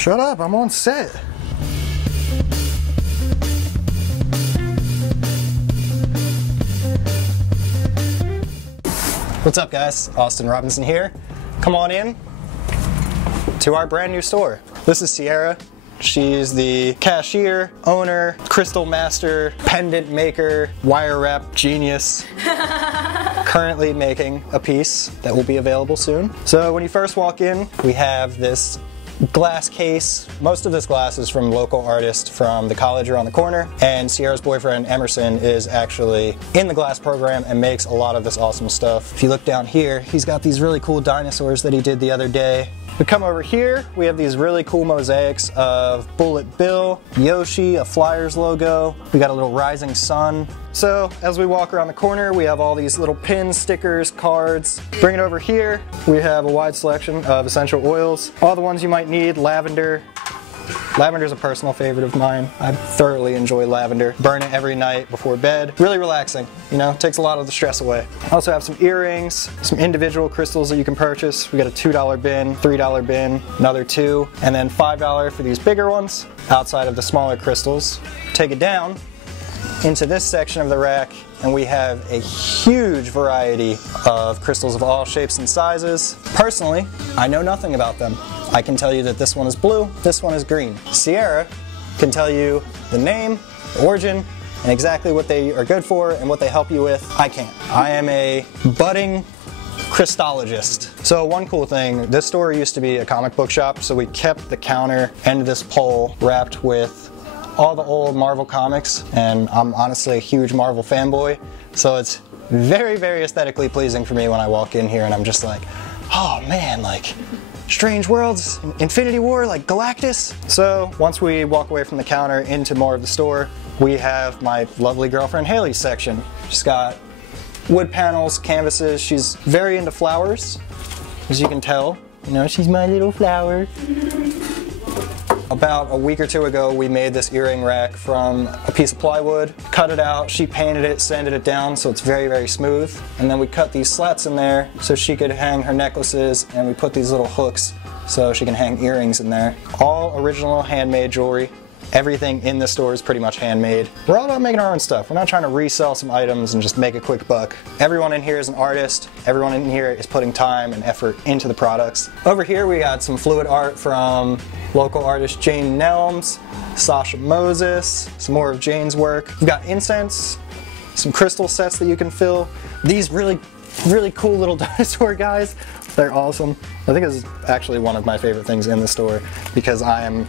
Shut up, I'm on set. What's up guys, Austin Robinson here. Come on in to our brand new store. This is Sierra. She's the cashier, owner, crystal master, pendant maker, wire wrap genius. Currently making a piece that will be available soon. So when you first walk in, we have this glass case. Most of this glass is from local artists from the college around the corner, and Sierra's boyfriend Emerson is actually in the glass program and makes a lot of this awesome stuff. If you look down here, he's got these really cool dinosaurs that he did the other day. We come over here, we have these really cool mosaics of Bullet Bill, Yoshi, a Flyers logo. We got a little rising sun. So as we walk around the corner, we have all these little pins, stickers, cards. Bring it over here, we have a wide selection of essential oils. All the ones you might need, lavender. Lavender is a personal favorite of mine. I thoroughly enjoy lavender. Burn it every night before bed. Really relaxing, you know, takes a lot of the stress away. I also have some earrings, some individual crystals that you can purchase. We got a $2 bin, $3 bin, another $2, and then $5 for these bigger ones outside of the smaller crystals. Take it down into this section of the rack, and we have a huge variety of crystals of all shapes and sizes. Personally, I know nothing about them. I can tell you that this one is blue, this one is green. Sierra can tell you the name, the origin, and exactly what they are good for and what they help you with. I can't. I am a budding crystallogist. So one cool thing, this store used to be a comic book shop, so we kept the counter and this pole wrapped with all the old Marvel comics, and I'm honestly a huge Marvel fanboy, so it's very, very aesthetically pleasing for me when I walk in here and I'm just like, oh man, like Strange Worlds, Infinity War, like Galactus. So once we walk away from the counter into more of the store, we have my lovely girlfriend Haley's section. She's got wood panels, canvases. She's very into flowers, as you can tell. You know, she's my little flower. About a week or two ago, we made this earring rack from a piece of plywood, cut it out, she painted it, sanded it down so it's very, very smooth. And then we cut these slats in there so she could hang her necklaces, and we put these little hooks so she can hang earrings in there. All original handmade jewelry. Everything in the store is pretty much handmade. We're all about making our own stuff. We're not trying to resell some items and just make a quick buck. Everyone in here is an artist. Everyone in here is putting time and effort into the products. Over here we got some fluid art from local artist Jane Nelms, Sasha Moses, some more of Jane's work. We've got incense, some crystal sets that you can fill. These really cool little dinosaur guys. They're awesome. I think this is actually one of my favorite things in the store because I am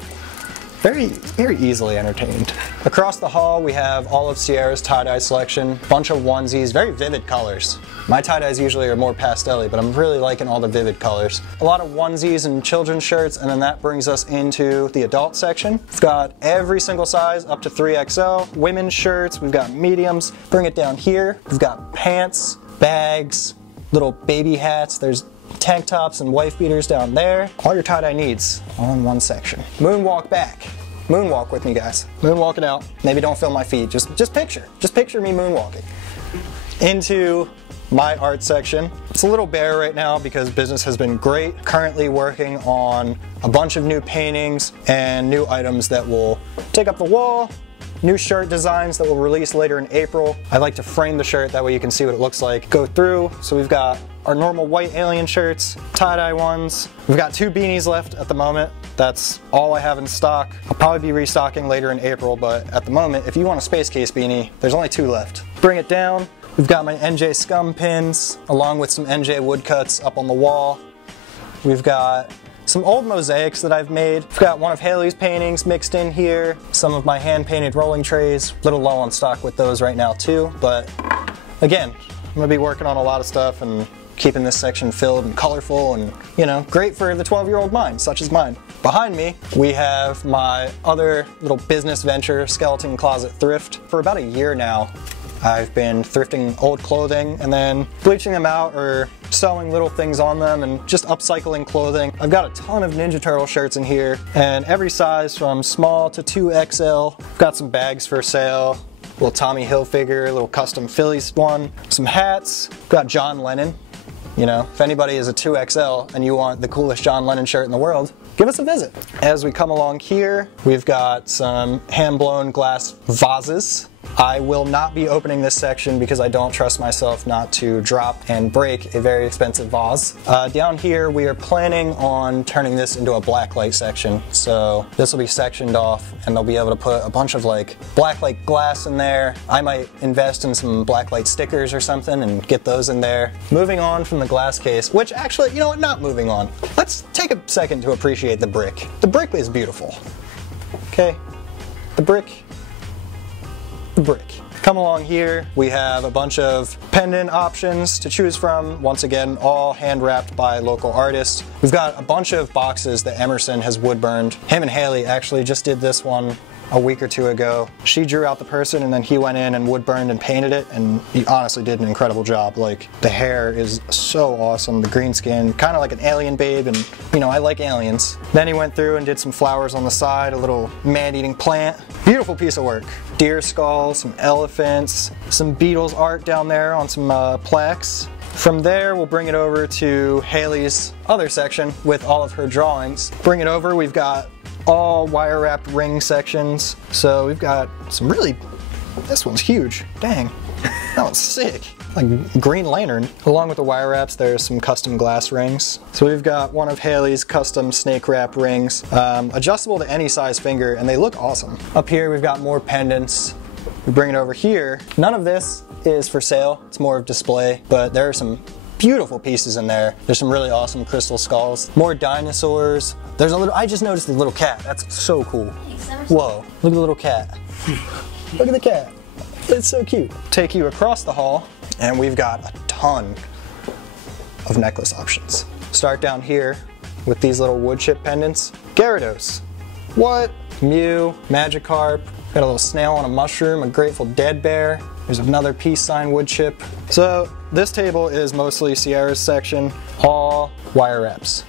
very easily entertained. Across the hall we have all of Sierra's tie-dye selection, bunch of onesies, very vivid colors. My tie-dyes usually are more pastel-y, but I'm really liking all the vivid colors. A lot of onesies and children's shirts, and then that brings us into the adult section. We've got every single size up to 3XL. Women's shirts, we've got mediums. Bring it down here. We've got pants, bags, little baby hats. There's tank tops and wife beaters down there. All your tie-dye needs all in one section. Moonwalk back. Moonwalk with me, guys. Moonwalking out. Maybe don't film my feet. Just picture me moonwalking. Into my art section. It's a little bare right now because business has been great. Currently working on a bunch of new paintings and new items that will take up the wall. New shirt designs that will release later in April. I like to frame the shirt, that way you can see what it looks like. Go through, so we've got our normal white alien shirts, tie-dye ones. We've got 2 beanies left at the moment. That's all I have in stock. I'll probably be restocking later in April, but at the moment, if you want a Space Case beanie, there's only 2 left. Bring it down. We've got my NJ Scum pins, along with some NJ woodcuts up on the wall. We've got some old mosaics that I've made. I've got one of Haley's paintings mixed in here, some of my hand-painted rolling trays. A little low on stock with those right now too, but again, I'm gonna be working on a lot of stuff and keeping this section filled and colorful and, you know, great for the 12-year-old mind, such as mine. Behind me, we have my other little business venture, Skeleton Closet Thrift. For about a year now, I've been thrifting old clothing and then bleaching them out or sewing little things on them and just upcycling clothing. I've got a ton of Ninja Turtle shirts in here, and every size from small to 2XL. I've got some bags for sale, little Tommy Hilfiger, little custom Phillies one, some hats. Got John Lennon You know, if anybody is a 2XL and you want the coolest John Lennon shirt in the world, give us a visit. As we come along here, we've got some hand-blown glass vases. I will not be opening this section because I don't trust myself not to drop and break a very expensive vase. Down here, we are planning on turning this into a blacklight section. So this will be sectioned off and they'll be able to put a bunch of like blacklight glass in there. I might invest in some blacklight stickers or something and get those in there. Moving on from the glass case, which actually, you know what, not moving on. Let's take a second to appreciate the brick. The brick is beautiful. Okay, the brick. Come along here, we have a bunch of pendant options to choose from. Once again, all hand wrapped by local artists. We've got a bunch of boxes that Emerson has wood burned. Him and Haley actually just did this one a week or two ago. She drew out the person and then he went in and wood burned and painted it, and he honestly did an incredible job. Like, the hair is so awesome, the green skin, kind of like an alien babe, and you know, I like aliens. Then he went through and did some flowers on the side, a little man-eating plant. Beautiful piece of work. Deer skulls, some elephants, some Beatles art down there on some plaques. From there, we'll bring it over to Haley's other section with all of her drawings. Bring it over, we've got all wire wrapped ring sections. So we've got some really, this one's huge, dang, that one's sick. Like Green Lantern. Along with the wire wraps, there's some custom glass rings. So we've got one of Haley's custom snake wrap rings, adjustable to any size finger, and they look awesome. Up here, we've got more pendants. We bring it over here. None of this is for sale, it's more of display, but there are some beautiful pieces in there. There's some really awesome crystal skulls. More dinosaurs. There's a little, I just noticed the little cat. That's so cool. Whoa, look at the little cat. Look at the cat. It's so cute. Take you across the hall, and we've got a ton of necklace options. Start down here with these little wood chip pendants. Gyarados. What? Mew, Magikarp. Got a little snail on a mushroom, a Grateful Dead bear. There's another peace sign wood chip. So this table is mostly Sierra's section, all wire wraps.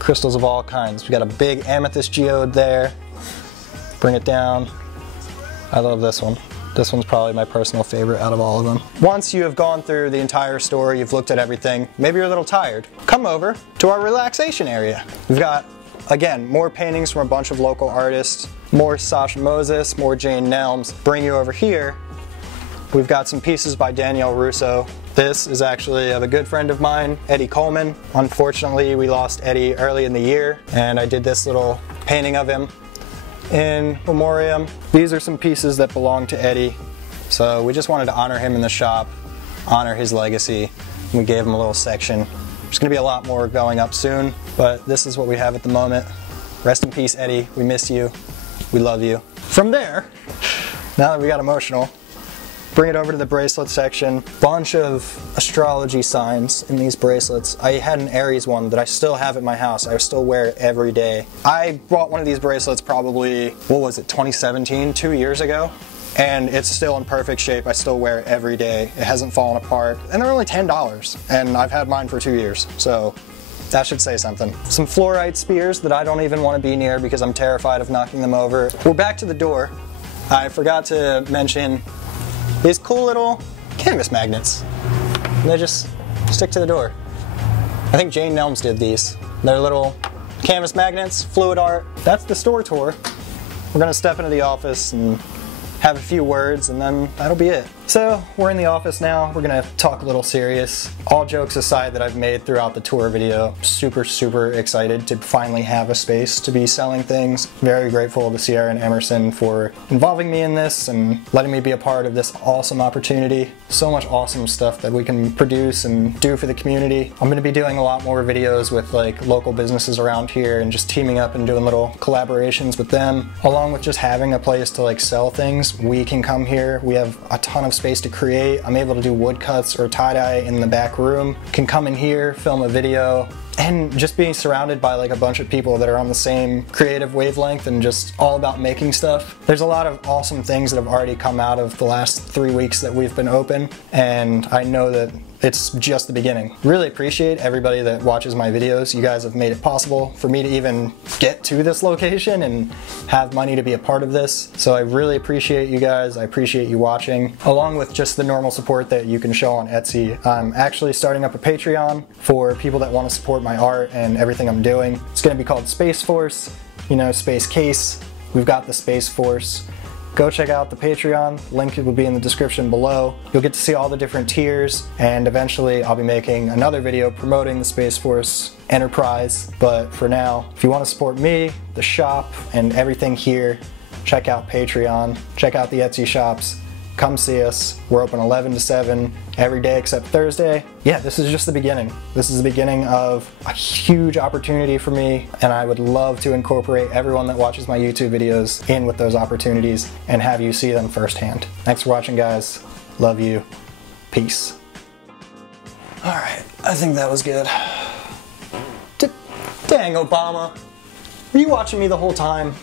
Crystals of all kinds. We got a big amethyst geode there. Bring it down. I love this one. This one's probably my personal favorite out of all of them. Once you have gone through the entire store, you've looked at everything, maybe you're a little tired, come over to our relaxation area. We've got, again, more paintings from a bunch of local artists, more Sasha Moses, more Jane Nelms. Bring you over here, we've got some pieces by Danielle Russo. This is actually of a good friend of mine, Eddie Coleman. Unfortunately, we lost Eddie early in the year, and I did this little painting of him in memoriam. These are some pieces that belong to Eddie, so we just wanted to honor him in the shop, honor his legacy. We gave him a little section. There's going to be a lot more going up soon, but this is what we have at the moment. Rest in peace, Eddie. We miss you. We love you. From there, now that we got emotional, bring it over to the bracelet section. Bunch of astrology signs in these bracelets. I had an Aries one that I still have at my house. I still wear it every day. I bought one of these bracelets probably, what was it, 2017, 2 years ago? And it's still in perfect shape. I still wear it every day. It hasn't fallen apart. And they're only $10. And I've had mine for 2 years. So that should say something. Some fluorite spears that I don't even want to be near because I'm terrified of knocking them over. We're back to the door. I forgot to mention these cool little canvas magnets. And they just stick to the door. I think Jane Nelms did these. They're little canvas magnets, fluid art. That's the store tour. We're gonna step into the office and have a few words, and then that'll be it. So we're in the office now. We're gonna talk a little serious. All jokes aside that I've made throughout the tour video, super excited to finally have a space to be selling things. Very grateful to Sierra and Emerson for involving me in this and letting me be a part of this awesome opportunity. So much awesome stuff that we can produce and do for the community. I'm gonna be doing a lot more videos with like local businesses around here and just teaming up and doing little collaborations with them, along with just having a place to like sell things. We can come here. We have a ton of space to create. I'm able to do woodcuts or tie-dye in the back room. Can come in here, film a video, And just being surrounded by like a bunch of people that are on the same creative wavelength and just all about making stuff. There's a lot of awesome things that have already come out of the last 3 weeks that we've been open, and I know that it's just the beginning. Really appreciate everybody that watches my videos. You guys have made it possible for me to even get to this location and have money to be a part of this. So I really appreciate you guys. I appreciate you watching, along with just the normal support that you can show on Etsy. I'm actually starting up a Patreon for people that want to support my art and everything I'm doing. It's going to be called Space Force, you know, Space Case. We've got the Space Force. Go check out the Patreon, link will be in the description below. You'll get to see all the different tiers, and eventually I'll be making another video promoting the Space Force enterprise. But for now, if you want to support me, the shop, and everything here, check out Patreon, check out the Etsy shops, come see us. We're open 11 to 7 every day except Thursday. Yeah, this is just the beginning. This is the beginning of a huge opportunity for me, and I would love to incorporate everyone that watches my YouTube videos in with those opportunities and have you see them firsthand. Thanks for watching, guys. Love you. Peace. All right, I think that was good. Dang, Obama. Were you watching me the whole time?